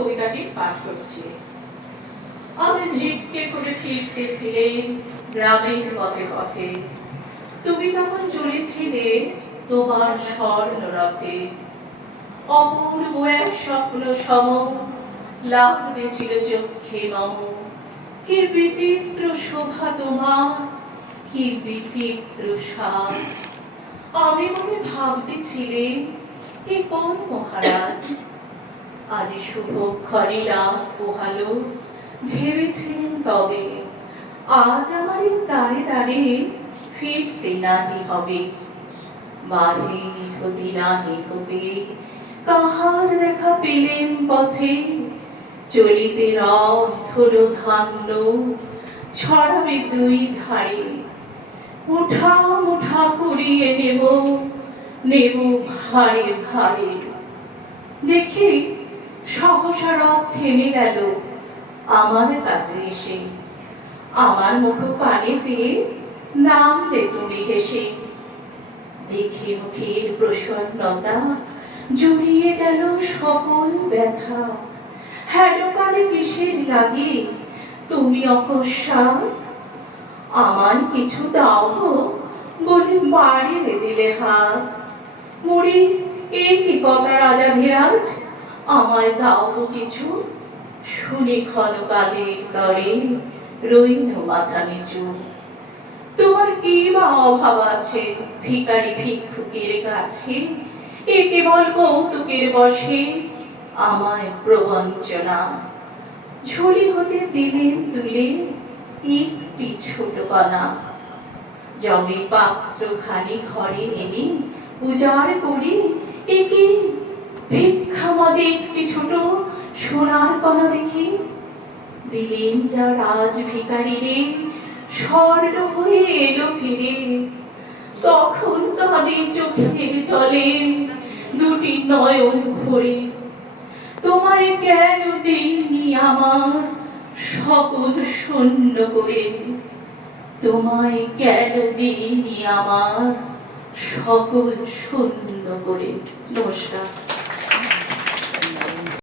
কবিতাটি পাঠ করছি। আমি ভিক্ষে করে ফিরতেছিলেন গ্রামের পথে পথে। তুমি তখন চলেছিলে তোমার স্বর্ণ রথে। অপূর্ব এক স্বপ্ন সম লাগতেছিল চোখে মম কি বিচিত্র শোভা তোমার, কি বিচিত্র সাজ আমি মনে ভাবতেছিলেন কি কোন মহারাজ? আজ শুভ খরি রাত পোহালো। ভেবেছিলেন তবে আজ আমার দাঁড়ে দাঁড়িয়ে ফিরতে নাহি হবে। বাড়ি হতে নাহি হতে, কাহার দেখা পেলেন পথে? চলিতে রথ হলো ধান্য ছড়াবে দুই ধারে। মুঠা মুঠা কুড়িয়ে নেব নেব ভারে ভারে। দেখি সহসা রথ থেমে গেল। আমার কাছে এসে, আমার মুখ পানে চেয়ে নামলে তুমি হেসে দেখে মুখের প্রসন্নতা জুড়িয়ে গেল সকল ব্যথা। হ্যাডকালে কিসের লাগে? তুমি অকস্মাৎ আমার কিছু দাও বলে বাড়িয়ে দিলে হাত। মুড়ি, এ কি কথা রাজা ধীরাজ? আমায় দাও কিছু। শুনে ক্ষণকালের তরে রইল মাথা নিচু তোমার কি বা অভাব আছে ভিখারি ভিক্ষুকের কাছে? এ কেবল কৌতুকের বসে আমায় প্রবঞ্চনা। ঝুলি হতে দিলেন তুলে একটি ছোট কণা। পাত্র খানি ঘরে এনে উজাড় করি, একে মজে একটি ছোট সোনার কণা দেখি। দিলেন যা রাজ ভিখারি রে, স্বর্ণ হয়ে এলো ফিরে। তখন তাদের চোখের জলে দুটি নয়ন ভরে। তোমায় কেন দিইনি আমার সকল শূন্য করে? তোমায় কেন দিইনি আমার সকল শূন্য করে? নমস্কার।